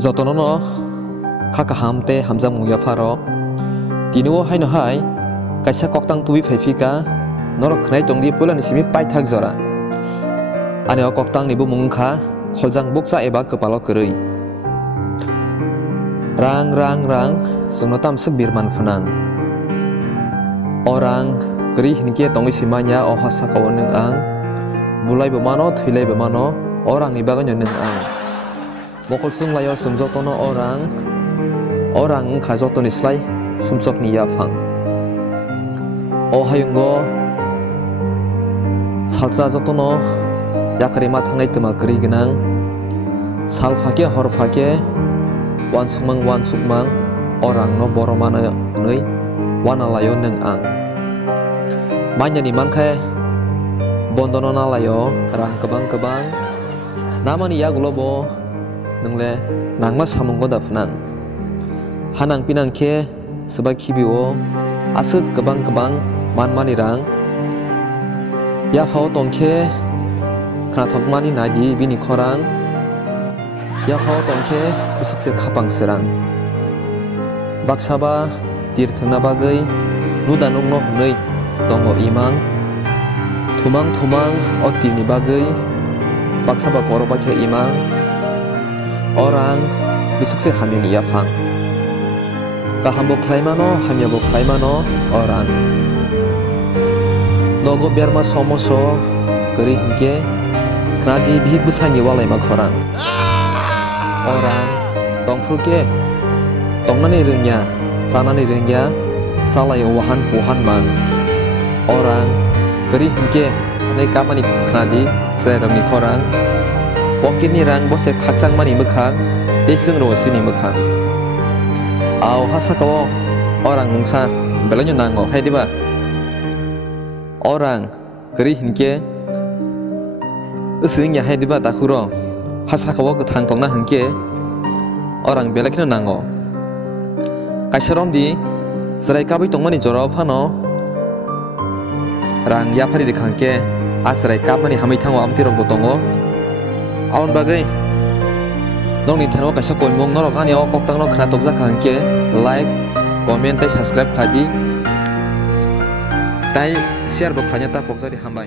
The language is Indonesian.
Jotono no khaka hamte hamjang mungya pharo tinuo haino hai kaisa koktang tubi phaifika norok khnai tongdi pulani simi paithak jora ani o koktang ni bumung kha kholjang bukcha eba kepalo kwrui rang sungno tamsuk birman phunang orang kwri hinke tongi simanya o hasa ko nung ang bulai bemano thilai bemano orang ni baganyo nung ang bokol sung layo sung jotono orang kha jotoni slai sumsok ni yafang o hayungo salsa jotono yakari ma thangnai tuma kri gnang sal phake hor phake wansukmang orang no boromana nei wana layo nung ang manya ni mangkhe bondono na layo rang kebang namani yagulobo nungle nangma samungo dafnang hanang pinangke sebai khibio asuk kebang manmani rang ya phao tongkhe khnathokmani nadi bini khorang ya phao tongkhe usukse khapang serang baksaba tirthna bagai nudanungno hunei tongo imang thumang o tirni bagai baksaba korobakhe imang orang bisukse hamini yafang kahambo khlaimano hamiabo khlaimano orang nogo berma somoso keri hingke knadi bihik busani walai makhorang orang tongfruke tongnani rengya sanani rengya salai wahan pohan mang orang keri hingke nei kamani knadi serangni khorang pocket ni rang bose khaksang mani mukhang tesung ro sini mukhang au hasakao orang mungsa belanyo nango haidiba orang keri hinke usungnya haidiba takuro hasakao kathang tongna hingke orang belakino nango kaisaromdi serai kabai tongmani jorao phano rang yapari dikhangke asrai kapmani hamai thango amtirok botongo aun bagai nongni thano kaisa koimong norok ani o koktang no khana tokja khangke like comment tai subscribe khadi tai share bo khanya ta pokjari hambai।